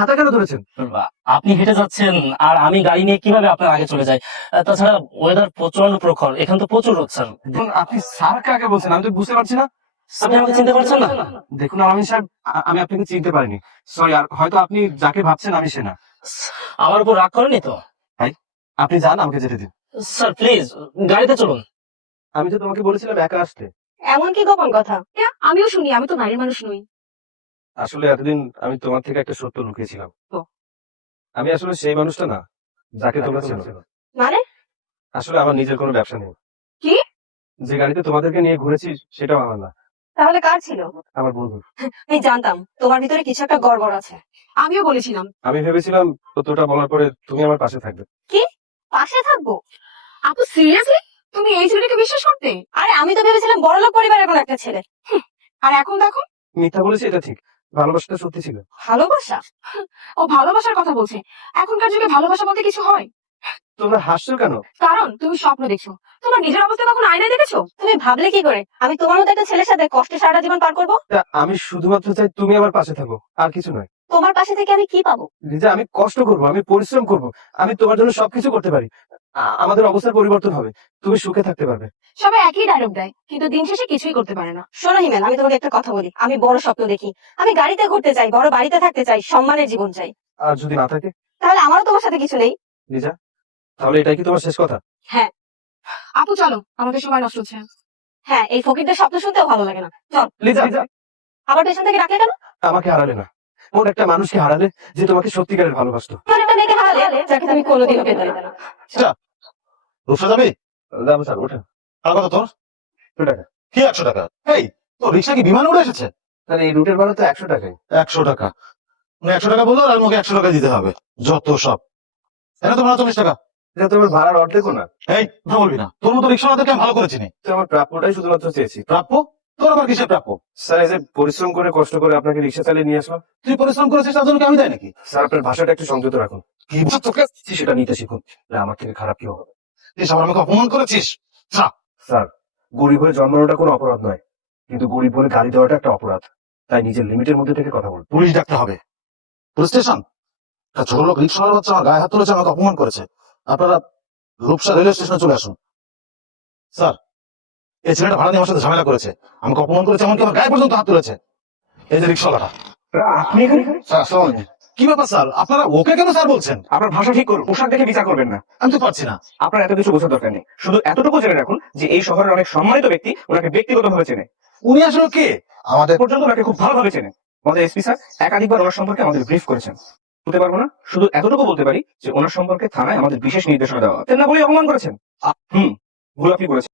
ছাতা কেন ধরেছেন? আপনি হেঁটে যাচ্ছেন আর আমি গাড়ি নিয়ে কিভাবে আপনার আগে চলে যাই? তাছাড়া ওয়েদার প্রচন্ড প্রখর, এখানে তো প্রচুর রোদ স্যার। দেখুন, আপনি স্যার কাকে বলছেন আমি তো বুঝতে পারছি না। আপনি আমাকে চিনতে পারছেন না? দেখুন আলামিন সাহেব, আমি আপনাকে চিনতে পারিনি, সরি। আর হয়তো আপনি যাকে ভাবছেন আমি সে না। আমার উপর রাগ করেনি তো? ভাই, আপনি যান, আমাকে যেতে দিন। স্যার প্লিজ গাড়িতে চলুন। আমি তো তোমাকে বলেছিলাম একা আসতে। এমন কি গোপন কথা? আমিও শুনি, আমি তো নারীর মানুষ নই। আসলে এতদিন আমি তোমার থেকে একটা সত্য লুকিয়েছিলাম। তো? আমি আসলে সেই মানুষটা না যাকে তোমরা চেনো। মানে? আসলে আমার নিজের কোনো ব্যবসা নেই। কি? যে গাড়িতে তোমাদেরকে নিয়ে ঘুরেছি সেটাও আমার না, তাহলে কার ছিল? আমার বন্ধু। আমি জানতাম তোমার ভিতরে কিছু একটা গড়বড় আছে। আমিও বলেছিলাম। আমি ভেবেছিলাম সত্যটা বলার পরে তুমি আমার পাশে থাকবে। কি? পাশে থাকবো? আপু সিরিয়াসলি তুমি এই ছেলেকে বিশ্বাস করতে? আরে আমি তো ভেবেছিলাম বড়লোক পরিবারের কোনো একটা ছেলে। আর এখন দেখো। মিথ্যা বলেছি এটা ঠিক, ভালোবাসাটা সত্যি ছিল। ভালোবাসা? ও ভালোবাসার কথা বলছে। এখনকার যুগে ভালোবাসা বলতে কিছু হয়? তোমরা হাসছো কেন? কারণ তুমি স্বপ্ন দেখছো। তোমার নিজের অবস্থা কখনো আয়নায় দেখেছো? তুমি ভাবলে কি করে আমি তোমার মতো একটা ছেলের সাথে কষ্টে সারাটা জীবন পার করবো? তা আমি শুধুমাত্র চাই তুমি আমার পাশে থাকো, আর কিছু নয়। তোমার পাশে থেকে আমি কি পাবো? লিজা, আমি কষ্ট করব, আমি পরিশ্রম করব, আমি তোমার জন্য সবকিছু করতে পারি। আমাদের অবস্থার পরিবর্তন হবে, তুমি সুখে থাকতে পারবে। সবাই একই ডায়লগ দেয়, কিন্তু দিন শেষে কিছুই করতে পারে না। শোনো হিমেল, আমি তোমাকে একটা কথা বলি, আমি বড় স্বপ্ন দেখি। আমি গাড়িতে ঘুরতে চাই, বড় বাড়িতে থাকতে চাই, সম্মানের জীবন চাই। আর যদি না থাকে? তাহলে আমারও তোমার সাথে কিছু নেই। লিজা, তাহলে এটাই কি তোমার শেষ কথা? হ্যাঁ। আপু চলো, আমাদের সময় নষ্ট হচ্ছে। হ্যাঁ, এই ফকিরদের শব্দ শুনতেও ভালো লাগে না। চল। লিজা, আবার পেছন থেকে ডাকলে কেন? আমাকে হারালে না, ওর একটা মানুষকে হারালে যে তোমাকে সত্যিকারের ভালোবাসতো। আমার একটা মেয়েকে হারালে যাকে তুমি কোনোদিনও পেতে না। রূপসা যাবি? যাবো স্যার, ওঠেন। আর কত তোর? 100 টাকা। কি 100 টাকা? এই তোর রিক্সা কি বিমানে উড়ে এসেছে? স্যার, এই রুটের ভাড়া তো 100 টাকাই। 100 টাকা? উনি 100 টাকা বললো আর আমাকে 100 টাকা দিতে হবে। যত সব। এনে তো 40 টাকা। এটা তো আমার ভাড়ার অর্ধেকও না। এই না বলবি না, তোর মতো রিক্সাওয়ালাদেরকে আমি ভালো করে চিনি। তো আমার প্রাপ্যটাই শুধুমাত্র চেয়েছি। প্রাপ্য? তোর আবার কিসের প্রাপ্য? স্যার, এই যে পরিশ্রম করে কষ্ট করে আপনাকে রিক্সা চালিয়ে নিয়ে আসলাম। তুই পরিশ্রম করেছিস তার জন্য কি আমি দেয় নাকি? স্যার, আপনার ভাষাটা একটু সংযত রাখুন। কি বলছিস তোকে? সেটা নিতে শিখুন, না আমার থেকে খারাপ কেউ হবে। তুই সবার আমাকে অপমান করেছিস। স্যার, গরিব হয়ে জন্মানোটা কোনো অপরাধ নয়, কিন্তু গরিব বলে গালি দেওয়াটা একটা অপরাধ। তাই নিজের লিমিটের মধ্যে থেকে কথা বলুন। পুলিশ ডাকতে হবে। Police station? একটা ছোট লোক রিক্সাওয়ালার বাচ্চা আমার গায়ে হাত তুলেছে, আমাকে অপমান করেছে। আপনারা রূপসা রেলওয়ে স্টেশনে চলে আসুন। স্যার, এই ছেলেটা ভাড়া নিয়ে আমার সাথে ঝামেলা করেছে, আমাকে অপমান করেছে, এমনকি আমার গায়ে পর্যন্ত হাত তুলেছে। এই যে রিক্সাওয়ালাটা। আপনি এখানে? স্যার আসসালামু আলাইকুম। কি ব্যাপার স্যার, আপনারা ওকে কেন স্যার বলছেন? আপনার ভাষা ঠিক করুন, পোশাক দেখে বিচার করবেন না। আমি তো পারছি না। আপনার এত কিছু বোঝার দরকার নেই, শুধু এতটুকু জেনে রাখুন যে এই শহরের অনেক সম্মানিত ব্যক্তি ওনাকে ব্যক্তিগতভাবে চেনে। উনি আসলে কে? আমাদের পর্যন্ত ওনাকে খুব ভালোভাবে চেনে। আমাদের এসপি স্যার একাধিকবার ওনার সম্পর্কে আমাদের ব্রিফ করেছেন। বলতে পারবো না, শুধু এতটুকু বলতে পারি যে ওনার সম্পর্কে থানায় আমাদের বিশেষ নির্দেশনা দেওয়া, না বলে অপমান করেছেন। ভুল আপনি করেছেন।